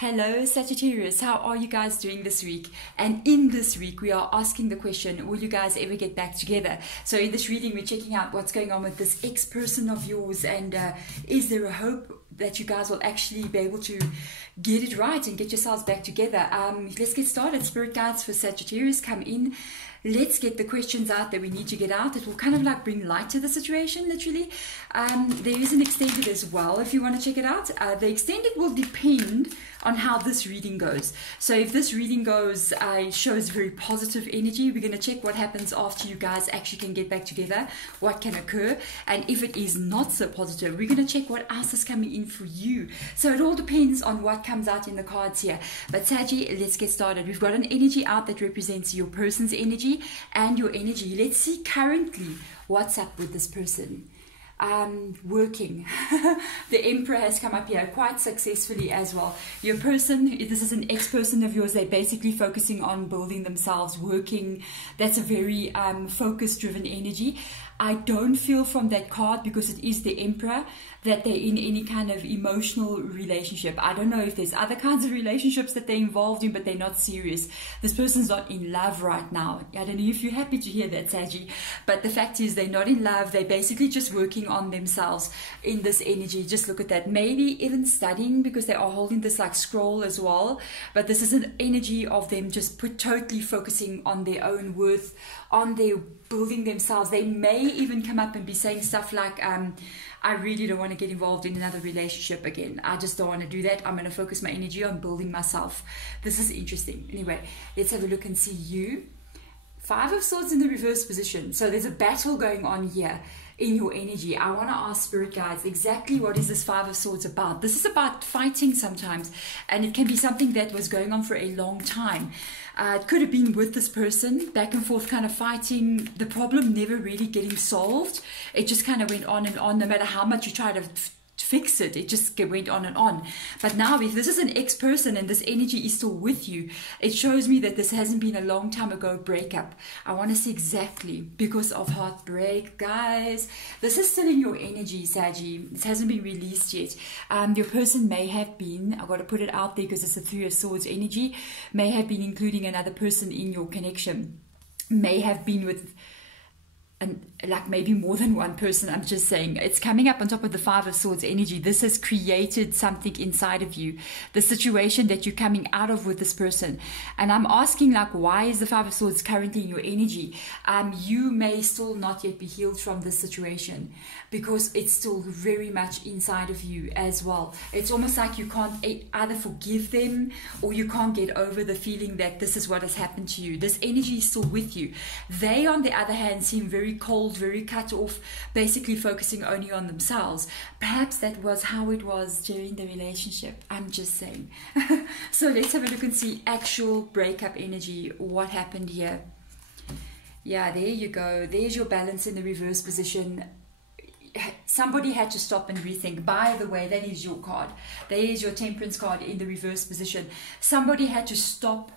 Hello Sagittarius, how are you guys doing this week? And in this week we are asking the question, will you guys ever get back together? So in this reading we're checking out what's going on with this ex-person of yours, and is there a hope that you guys will actually be able to get it right and get yourselves back together? Let's get started. Spirit guides for Sagittarius, come in. Let's get the questions out that we need to get out. It will kind of like bring light to the situation, literally. There is an extended as well if you want to check it out. The extended will depend on how this reading goes. So if this reading goes, shows very positive energy, we're going to check what happens after you guys actually can get back together, what can occur. And if it is not so positive, we're going to check what else is coming in for you. So it all depends on what comes out in the cards here. But Saggy, let's get started. We've got an energy out that represents your person's energy and your energy. Let's see currently what's up with this person. Working. The Emperor has come up here quite successfully as well. Your person, this is an ex-person of yours, they're basically focusing on building themselves, working. That's a very focus driven energy. I don't feel from that card, because it is the Emperor, that they're in any kind of emotional relationship. I don't know if there's other kinds of relationships that they're involved in, but they're not serious. This person's not in love right now. I don't know if you're happy to hear that, Saggy, but the fact is they're not in love. They're basically just working on themselves in this energy. Just look at that. Maybe even studying, because they are holding this like scroll as well. But this is an energy of them just totally focusing on their own worth, on their building themselves. They may even come up and be saying stuff like, I really don't want to get involved in another relationship again. I just don't want to do that. I'm going to focus my energy on building myself. This is interesting. Anyway, let's have a look and see you. Five of Swords in the reverse position. So there's a battle going on here in your energy. I want to ask Spirit guides, exactly what is this Five of Swords about? This is about fighting sometimes, and it can be something that was going on for a long time. It could have been with this person, back and forth kind of fighting, the problem never really getting solved. It just kind of went on and on, no matter how much you try to fix it, it just went on and on. But now if this is an ex-person and this energy is still with you, it shows me that this hasn't been a long time ago breakup. I want to see exactly, because of heartbreak, guys. This is still in your energy, Saggy. It hasn't been released yet. Your person may have been, I've got to put it out there because it's a Three of Swords energy, may have been including another person in your connection, may have been with and like maybe more than one person. I'm just saying, it's coming up on top of the Five of Swords energy. This has created something inside of you, the situation that you're coming out of with this person. And I'm asking, like, why is the Five of Swords currently in your energy? You may still not yet be healed from this situation, because it's still very much inside of you as well. It's almost like you can't either forgive them, or you can't get over the feeling that this is what has happened to you. This energy is still with you. They, on the other hand, seem very cold, very cut off, basically focusing only on themselves. Perhaps that was how it was during the relationship. I'm just saying. So let's have a look and see actual breakup energy. What happened here? Yeah, there you go. There's your balance in the reverse position. Somebody had to stop and rethink. By the way, that is your card. There is your Temperance card in the reverse position. Somebody had to stop,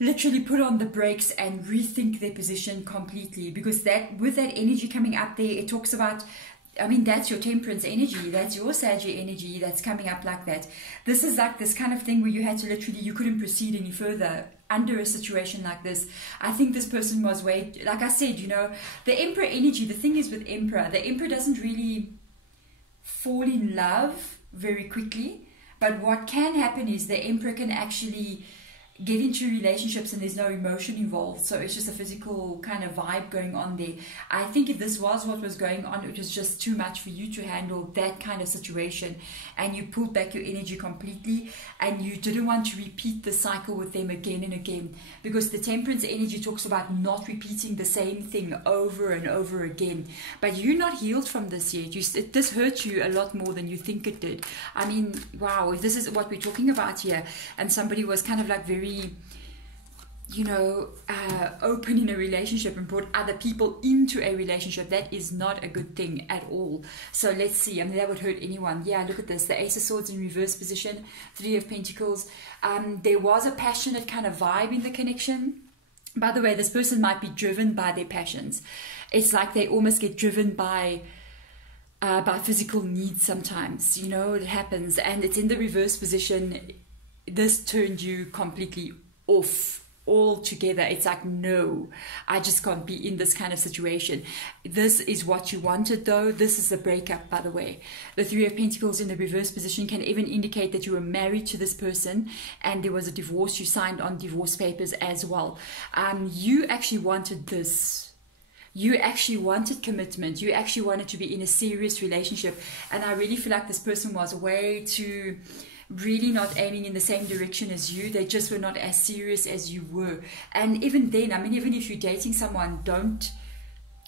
literally put on the brakes and rethink their position completely, because that, with that energy coming up there, it talks about, I mean, that's your Temperance energy, that's your Sagittarius energy that's coming up like that. This is like this kind of thing where you had to literally, you couldn't proceed any further under a situation like this. I think this person was like I said, you know, the Emperor energy, the thing is with Emperor, the Emperor doesn't really fall in love very quickly, but what can happen is the Emperor can actually get into relationships and there's no emotion involved, so it's just a physical kind of vibe going on there. I think if this was what was going on, it was just too much for you to handle that kind of situation, and you pulled back your energy completely, and you didn't want to repeat the cycle with them again and again, because the Temperance energy talks about not repeating the same thing over and over again. But you're not healed from this yet. This hurt you a lot more than you think it did. I mean, wow, if this is what we're talking about here, and somebody was kind of like very, you know, open in a relationship and brought other people into a relationship, that is not a good thing at all. So let's see. I mean, that would hurt anyone. Yeah, look at this. The Ace of Swords in reverse position, Three of Pentacles. There was a passionate kind of vibe in the connection. By the way, this person might be driven by their passions. It's like they almost get driven by physical needs sometimes. You know, it happens. And it's in the reverse position. this turned you completely off altogether. It's like, no, I just can't be in this kind of situation. This is what you wanted, though. This is a breakup, by the way. The Three of Pentacles in the reverse position can even indicate that you were married to this person and there was a divorce. You signed on divorce papers as well. You actually wanted this. You actually wanted commitment. You actually wanted to be in a serious relationship. And I really feel like this person was way too really not aiming in the same direction as you. They just were not as serious as you were. And even then, I mean, even if you're dating someone, don't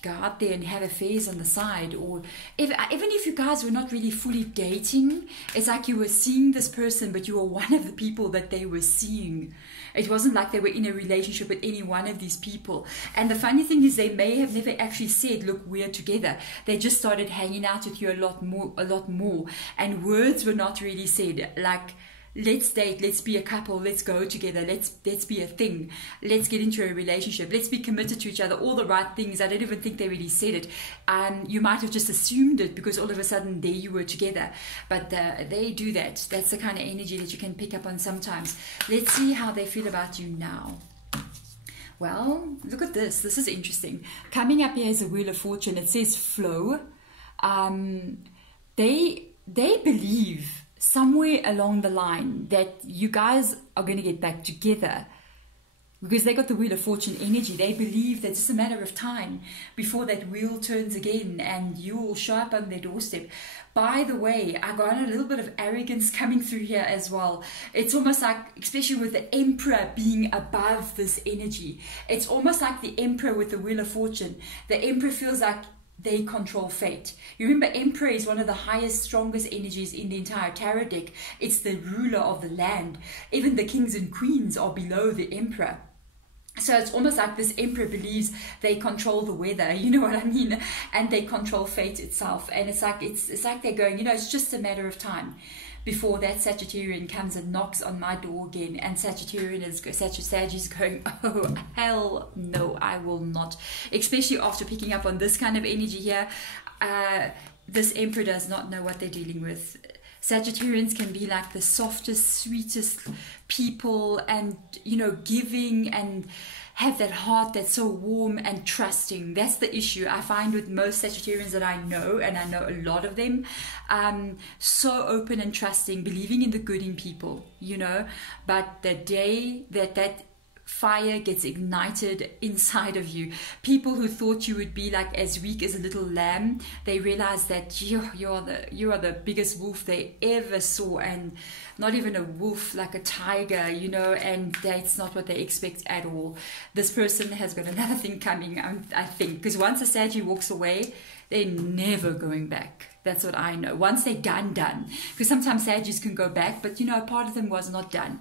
go out there and have affairs on the side. Or even if you guys were not really fully dating, it's like you were seeing this person, but you were one of the people that they were seeing. It wasn't like they were in a relationship with any one of these people. And the funny thing is, they may have never actually said, look, we're together. They just started hanging out with you a lot more. And words were not really said, like, let's date, let's be a couple, let's go together, let's be a thing, let's get into a relationship, let's be committed to each other, all the right things. I don't even think they really said it. You might have just assumed it because all of a sudden there you were together. But they do that. That's the kind of energy that you can pick up on sometimes. Let's see how they feel about you now. Well, look at this. This is interesting. Coming up here is a Wheel of Fortune. It says flow. They believe somewhere along the line that you guys are going to get back together because they got the Wheel of Fortune energy. They believe that it's just a matter of time before that wheel turns again and you will show up on their doorstep. By the way, I got a little bit of arrogance coming through here as well. It's almost like, especially with the Emperor being above this energy, it's almost like the Emperor with the Wheel of Fortune. The Emperor feels like they control fate. You remember, Emperor is one of the highest, strongest energies in the entire tarot deck. It's the ruler of the land. Even the kings and queens are below the Emperor. So it's almost like this Emperor believes they control the weather, you know what I mean? And they control fate itself. And it's like they're going, you know, it's just a matter of time before that Sagittarian comes and knocks on my door again. And Sagittarius is going, oh, hell no, I will not. Especially after picking up on this kind of energy here. This Emperor does not know what they're dealing with. Sagittarians can be like the softest, sweetest people and, you know, giving and have that heart that's so warm and trusting. That's the issue I find with most Sagittarians that I know, and I know a lot of them. So open and trusting, believing in the good in people, you know. But the day that fire gets ignited inside of you, people who thought you would be like as weak as a little lamb, they realize that you are the biggest wolf they ever saw, and not even a wolf, like a tiger, you know. And that's not what they expect at all. This person has got another thing coming, I think, because once a Saggy walks away, they're never going back. That's what I know. Once they're done. Because sometimes Saggies can go back, but you know, part of them was not done.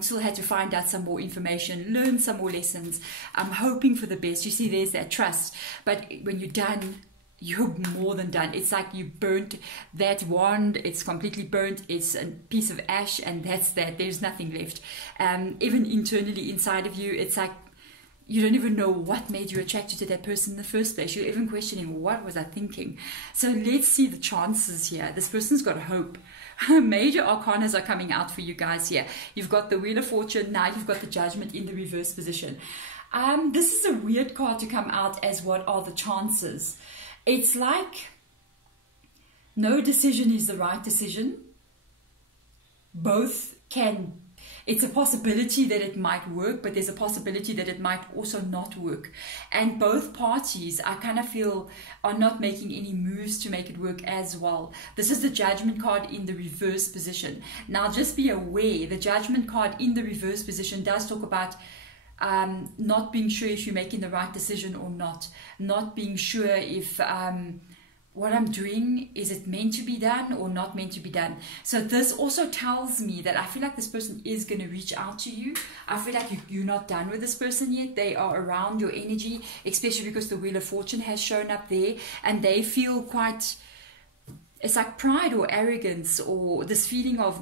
Still had to find out some more information, learn some more lessons. I'm hoping for the best. You see, there's that trust. But when you're done, you're more than done. It's like you burnt that wand. It's completely burnt. It's a piece of ash, and that's that. There's nothing left. Even internally inside of you, it's like you don't even know what made you attracted to that person in the first place. You're even questioning, what was I thinking? So let's see the chances here. This person's got hope. Major arcanas are coming out for you guys here. You've got the Wheel of Fortune. Now you've got the Judgment in the reverse position. This is a weird card to come out as what are the chances. It's like no decision is the right decision. Both can. It's a possibility that it might work, but there's a possibility that it might also not work. And both parties, I kind of feel, are not making any moves to make it work as well. This is the Judgment card in the reverse position. Now, just be aware, the Judgment card in the reverse position does talk about not being sure if you're making the right decision or not. Not being sure if what I'm doing, is it meant to be done or not meant to be done? So this also tells me that I feel like this person is going to reach out to you. I feel like you're not done with this person yet. They are around your energy, especially because the Wheel of Fortune has shown up there, and they feel quite, it's like pride or arrogance or this feeling of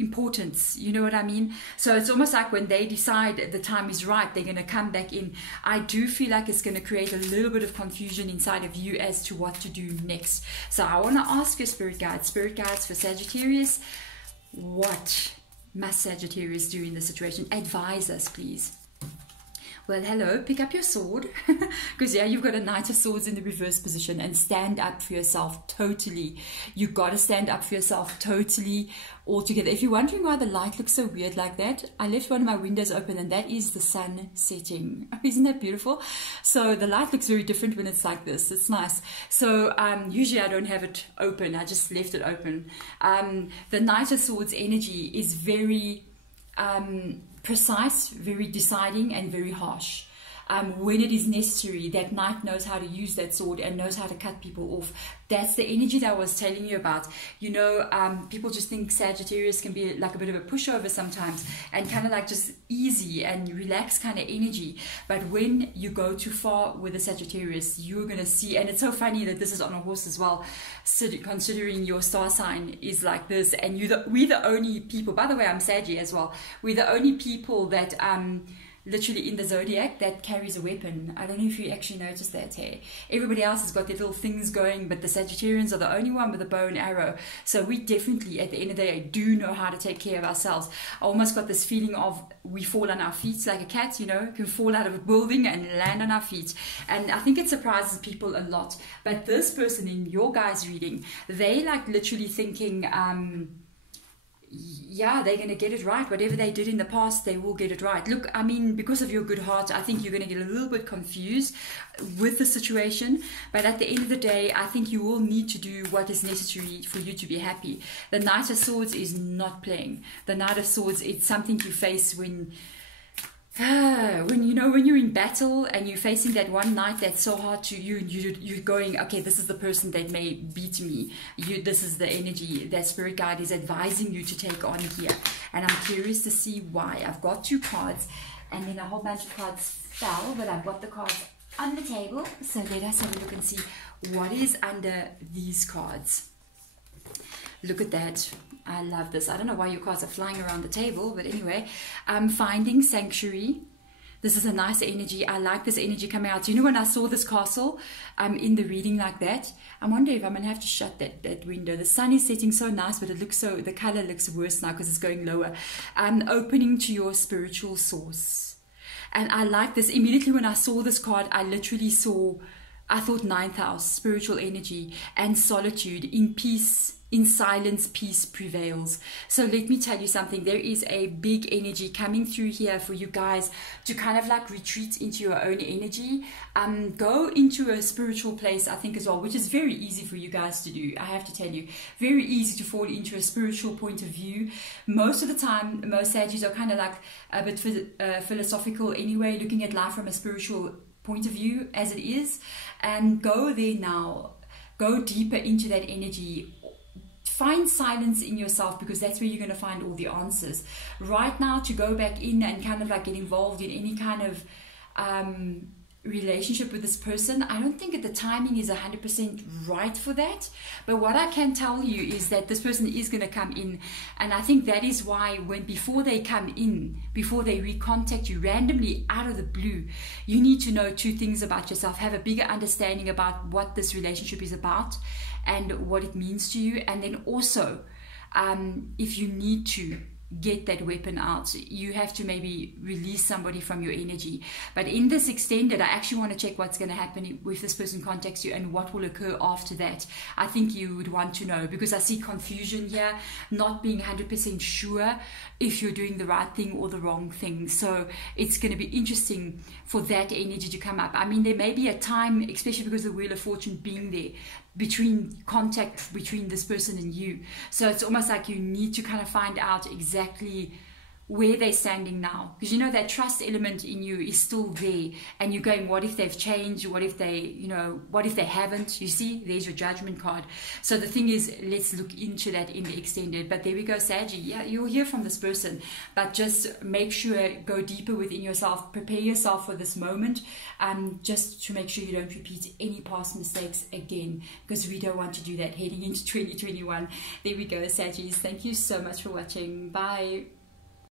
importance, you know what I mean? So it's almost like when they decide the time is right, they're going to come back in. I do feel like it's going to create a little bit of confusion inside of you as to what to do next. So I want to ask your spirit guides for Sagittarius, what must Sagittarius do in this situation? Advise us, please. Well, hello, pick up your sword, because yeah, you've got a Knight of Swords in the reverse position, and stand up for yourself totally. You've got to stand up for yourself totally, altogether. If you're wondering why the light looks so weird like that, I left one of my windows open, and that is the sun setting. Isn't that beautiful? So the light looks very different when it's like this. It's nice. So usually I don't have it open. I just left it open. The Knight of Swords energy is very precise, very deciding, and very harsh. When it is necessary, that knight knows how to use that sword and knows how to cut people off. That's the energy that I was telling you about. You know, people just think Sagittarius can be like a bit of a pushover sometimes, and kind of like just easy and relaxed kind of energy. But when you go too far with a Sagittarius, you're going to see, and it's so funny that this is on a horse as well, so considering your star sign is like this, and we're the only people, by the way, I'm Saggy as well, we're the only people that literally in the Zodiac that carries a weapon. I don't know if you actually noticed that, hey? Everybody else has got their little things going, but the Sagittarians are the only one with a bow and arrow. So we definitely, at the end of the day, do know how to take care of ourselves. I almost got this feeling of we fall on our feet like a cat, you know, can fall out of a building and land on our feet. And I think it surprises people a lot. But this person in your guys' reading, they like literally thinking, yeah, they're going to get it right. Whatever they did in the past, they will get it right. Look, I mean, because of your good heart, I think you're going to get a little bit confused with the situation. But at the end of the day, I think you will need to do what is necessary for you to be happy. The Knight of Swords is not playing. The Knight of Swords, it's something you face when you're in battle and you're facing that one knight that's so hard to you, you're going, okay, this is the person that may beat me. This is the energy that spirit guide is advising you to take on here. And I'm curious to see why. I've got 2 cards, and then a whole bunch of cards fell, but I've got the cards on the table. So let us have a look and see what is under these cards. Look at that. I love this. I don't know why your cards are flying around the table, but anyway, finding sanctuary. This is a nice energy. I like this energy coming out. So, you know, when I saw this castle in the reading like that, I'm wondering if I'm going to have to shut that window. The sun is setting so nice, but it looks so, the color looks worse now because it's going lower. Opening to your spiritual source. And I like this. Immediately when I saw this card, I literally saw, I thought 9th house, spiritual energy and solitude. In peace, in silence, peace prevails. So let me tell you something. There is a big energy coming through here for you guys to kind of like retreat into your own energy. Go into a spiritual place, I think, as well, which is very easy for you guys to do. I have to tell you, very easy to fall into a spiritual point of view. Most of the time, most Saggies are kind of like a bit philosophical anyway, looking at life from a spiritual point of view as it is. And go there now. Go deeper into that energy. Find silence in yourself, because that's where you're going to find all the answers. Right now, to go back in and kind of like get involved in any kind of relationship with this person, I don't think that the timing is 100% right for that. But what I can tell you is that this person is going to come in, and I think that is why before they come in, before they recontact you randomly out of the blue, you need to know 2 things about yourself. Have a bigger understanding about what this relationship is about and what it means to you. And then also, if you need to get that weapon out, you have to maybe release somebody from your energy. But in this extended, I actually want to check what's going to happen if this person contacts you and what will occur after that. I think you would want to know, because I see confusion here, not being 100% sure if you're doing the right thing or the wrong thing. So it's going to be interesting for that energy to come up. I mean, there may be a time, especially because of the Wheel of Fortune being there, between contact between this person and you. So it's almost like you need to kind of find out exactly where they're standing now, because you know that trust element in you is still there, and you're going, what if they've changed? What if they, what if they haven't? You see, there's your Judgment card. So the thing is, let's look into that in the extended. But there we go, Saggy. Yeah, you'll hear from this person, but just make sure, go deeper within yourself, prepare yourself for this moment, just to make sure you don't repeat any past mistakes again, because we don't want to do that heading into 2021. There we go, Saggies. Thank you so much for watching. Bye.